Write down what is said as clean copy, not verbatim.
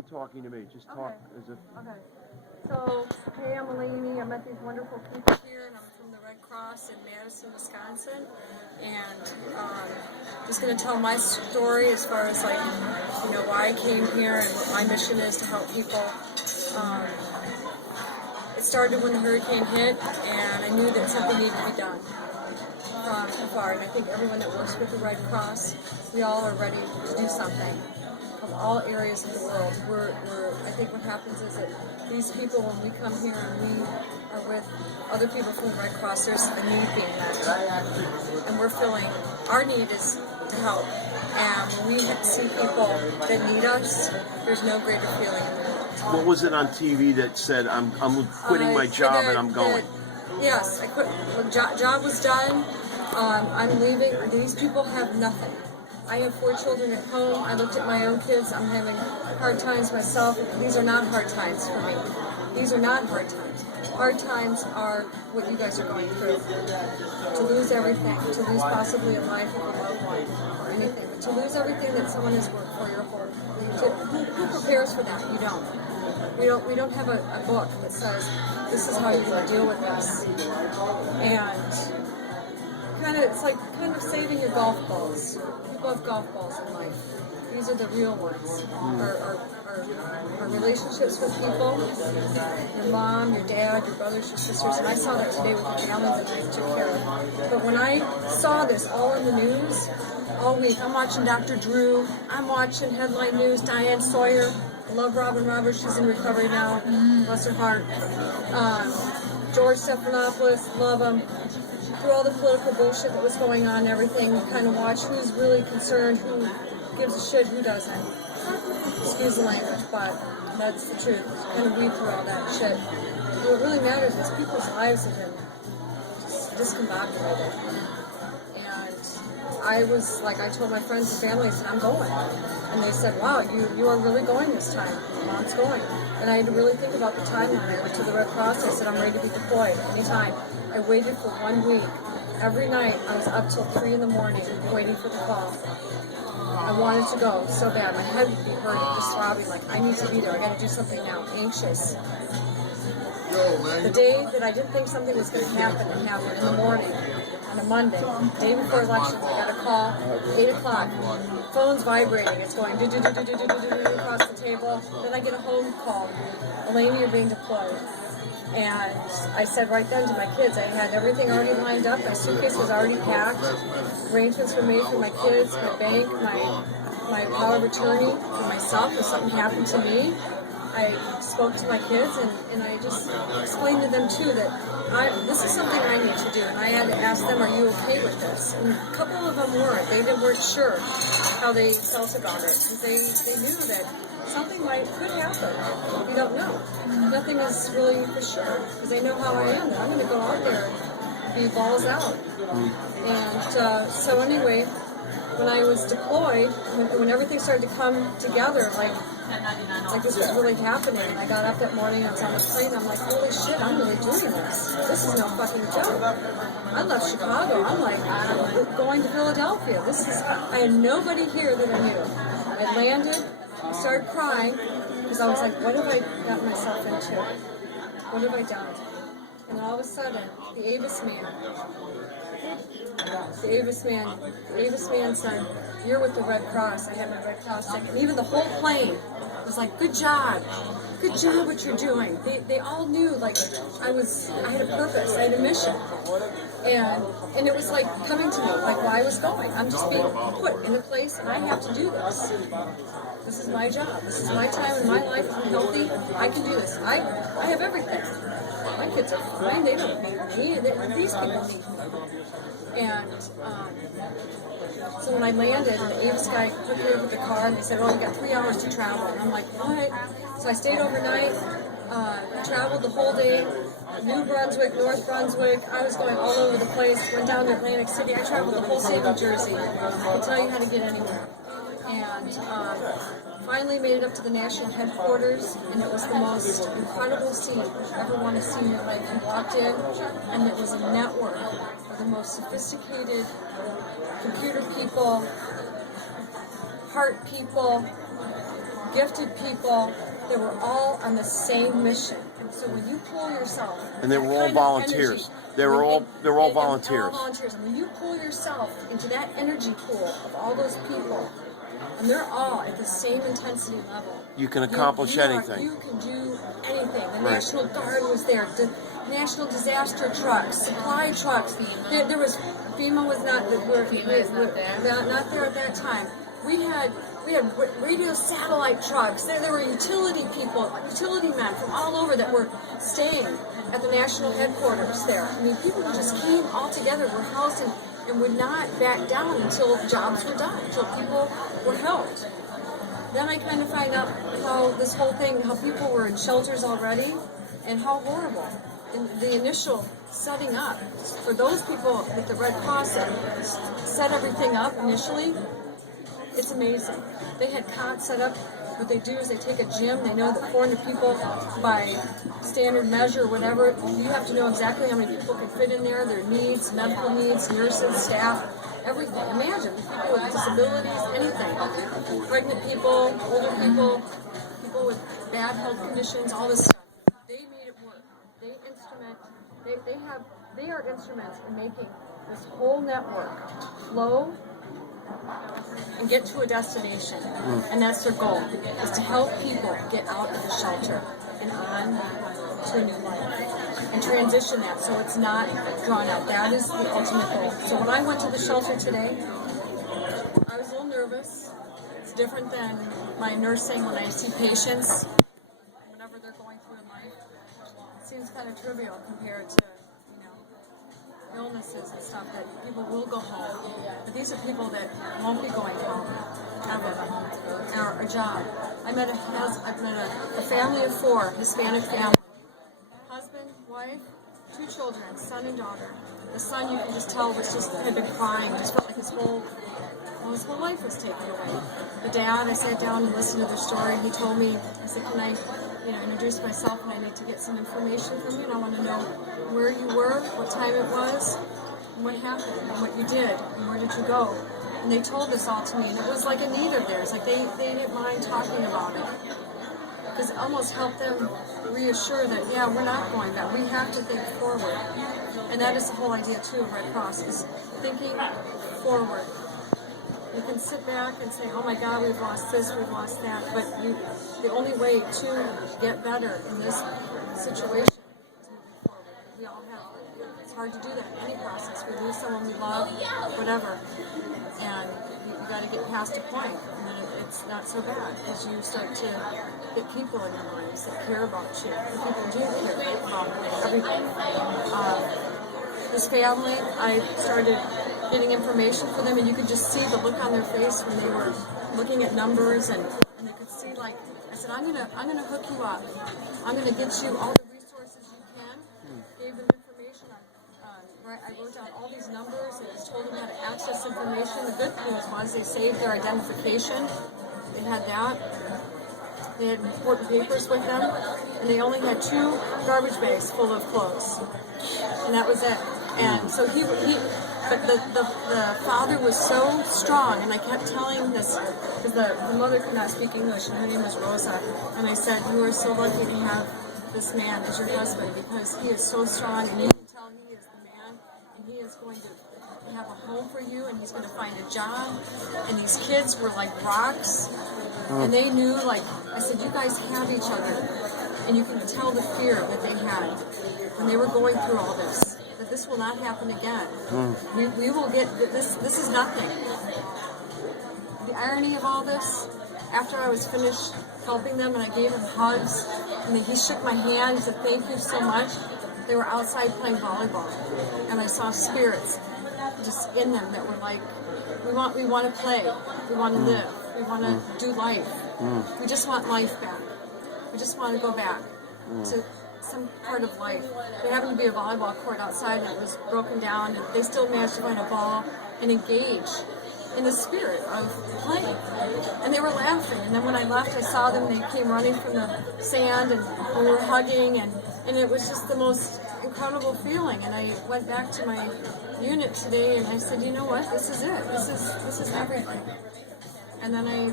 even talking to me. Just talk as if. Okay. So, hey, I'm Eleni. I met these wonderful people here, and I'm from the Red Cross in Madison, Wisconsin. And just going to tell my story as far as, like, you know, why I came here and what my mission is to help people. It started when the hurricane hit, and I knew that something needed to be done from afar. And I think everyone that works with the Red Cross, we all are ready to do something. From all areas of the world, I think what happens is that these people, when we come here and we are with other people from the Red Cross, there's a need being met, and we're feeling our need is to help. And when we see people that need us, there's no greater feeling in the world. What was it on TV that said I'm quitting my job and I'm going? Yes, I quit. The job was done. I'm leaving. These people have nothing. I have 4 children at home. I looked at my own kids. I'm having hard times myself. These are not hard times for me. These are not hard times. Hard times are what you guys are going through. To lose everything, to lose possibly a life of a loved one or anything, but to lose everything that someone has worked for your whole life. Who prepares for that? You don't. We don't have a book that says this is how you're going to deal with this. And it's like kind of saving your golf balls. People have golf balls in life. These are the real ones. Our relationships with people, your mom, your dad, your brothers, your sisters, and I saw that today with the families that I took care of. But when I saw this all in the news, all week, I'm watching Dr. Drew, I'm watching Headline News, Diane Sawyer, I love Robin Roberts, she's in recovery now, bless her heart. George Stephanopoulos, love him. Through all the political bullshit that was going on and everything, kind of watch who's really concerned, who gives a shit, who doesn't. Excuse the language, but that's the truth. Kind of weed through all that shit. What really matters is people's lives have been just discombobulated. And I was, like, I told my friends and family, I said, I'm going. And they said, wow, you are really going this time. Mom's going. And I had to really think about the timeline. I went to the Red Cross, I said, I'm ready to be deployed anytime. I waited for 1 week. Every night, I was up till 3 in the morning waiting for the call. I wanted to go so bad. My head would be hurting, just throbbing, like, I need to be there. I got to do something now. Anxious. The day that I didn't think something was going to happen, it happened in the morning on a Monday, day before elections. I got a call, 8 o'clock. Phone's vibrating. It's going do-do-do-do-do-do-do across the table. Then I get a home call. Eleni, you're being deployed. And I said right then to my kids, I had everything already lined up. My suitcase was already packed. Arrangements were made for my kids, my bank, my power of attorney, for myself. If something happened to me, I spoke to my kids and I just explained to them too that this is something I need to do. And I had to ask them, are you okay with this? And a couple of them weren't. They weren't sure how they felt about it. Because they knew that something could happen. You don't know. Nothing is really for sure. Because they know how I am. That I'm going to go out there and be balls out. And so anyway, when I was deployed, when everything started to come together, like this was really happening. And I got up that morning, I was on the plane, I'm like, holy shit, I'm really doing this. This is no fucking joke. I left Chicago, I'm like, I'm going to Philadelphia. I had nobody here that I knew. I landed, I started crying, because I was like, what have I got myself into? What have I done? And then all of a sudden, the Avis man said, you're with the Red Cross. I had my Red Cross ticket. And even the whole plane was like, good job what you're doing. They all knew, like, I had a purpose, I had a mission. And it was like coming to me, like why I was going. I'm just being put in a place and I have to do this. This is my job. This is my time in my life. I'm healthy. I can do this. I have everything. My kids are fine. They don't need me. These people need me. And so when I landed, the Avis guy took me over the car and they said, well, you got 3 hours to travel. And I'm like, what? So I stayed overnight. I traveled the whole day. New Brunswick, North Brunswick. I was going all over the place. Went down to Atlantic City. I traveled the whole state of New Jersey. I can tell you how to get anywhere. And finally made it up to the national headquarters, and it was the most incredible scene you've ever want to see in your life. You walked in, and it was a network of the most sophisticated computer people, heart people, gifted people that were all on the same mission. And so when you pull yourself, And they that were all kind of volunteers. energy, They were all volunteers. And when you pull yourself into that energy pool of all those people, and they're all at the same intensity level, You can accomplish anything. You can do anything. The Right. National Guard was there. National disaster trucks, supply trucks. There was FEMA was not not there at that time. We had radio satellite trucks. There were utility people, utility men from all over that were staying at the national headquarters there. I mean, people just came all together, were housed, and would not back down until jobs were done, until people were helped. Then I kind of find out how this whole thing, how people were in shelters already, and how horrible. And the initial setting up for those people that the Red Cross set everything up initially, it's amazing. They had cots set up. What they do is they take a gym. They know that 400 people by standard measure, whatever, you have to know exactly how many people can fit in there, their needs, medical needs, nurses, staff, everything. Imagine people with disabilities, anything. Pregnant people, older people, people with bad health conditions, all this stuff. They made it work. They are instruments in making this whole network flow and get to a destination. And that's their goal, is to help people get out of the shelter and on to a new life and transition that so it's not drawn out. That is the ultimate goal. So when I went to the shelter today, I was a little nervous. It's different than my nursing when I see patients, whatever they're going through in life. It seems kind of trivial compared to illnesses and stuff that people will go home. But these are people that won't be going home ever, or a job. I've met a family of 4, Hispanic family. Husband, wife, 2 children, son and daughter. The son, you can just tell, had been crying, just felt like his whole life was taken away. The dad, I sat down and listened to their story. He told me, I said, can I introduce myself, and I need to get some information from you, and I want to know where you were, what time it was, and what happened, and what you did, and where did you go. And they told this all to me, and it was like a need of theirs. Like they didn't mind talking about it, because it almost helped them reassure that, yeah, we're not going back. We have to think forward. And that is the whole idea, too, of Red Cross, is thinking forward. You can sit back and say, oh my God, we've lost this, we've lost that, but the only way to get better in this situation is moving forward. We all have it. It's hard to do that in any process. We lose someone we love, whatever, and you got to get past a point, and then it's not so bad, because you start to get people in your lives that care about you. And people do care about everything. This family, I started getting information for them, and you could just see the look on their face when they were looking at numbers, and they could see, like, I said, I'm gonna hook you up. I'm gonna get you all the resources you can. Gave them information on I wrote down all these numbers and just told them how to access information. The good news was they saved their identification. They had that. They had important papers with them, and they only had 2 garbage bags full of clothes, and that was it. And so but the father was so strong, and I kept telling this, because the mother could not speak English, and her name was Rosa, and I said, you are so lucky to have this man as your husband, because he is so strong, and you can tell he is the man, and he is going to have a home for you, and he's going to find a job, and these kids were like rocks, and they knew, like, I said, you guys have each other, and you can tell the fear that they had when they were going through all this. That this will not happen again. We will get this. This is nothing. The irony of all this, after I was finished helping them and I gave him hugs, and he shook my hand and said, thank you so much, they were outside playing volleyball. And I saw spirits just in them that were like, we want to play. We want to live. We want to do life. We just want life back. We just want to go back to some part of life. There happened to be a volleyball court outside, and it was broken down, and they still managed to find a ball and engage in the spirit of playing. And they were laughing, and then when I left, I saw them, they came running from the sand, and we were hugging, and it was just the most incredible feeling. And I went back to my unit today, and I said, you know what, this is it. This is everything. And then I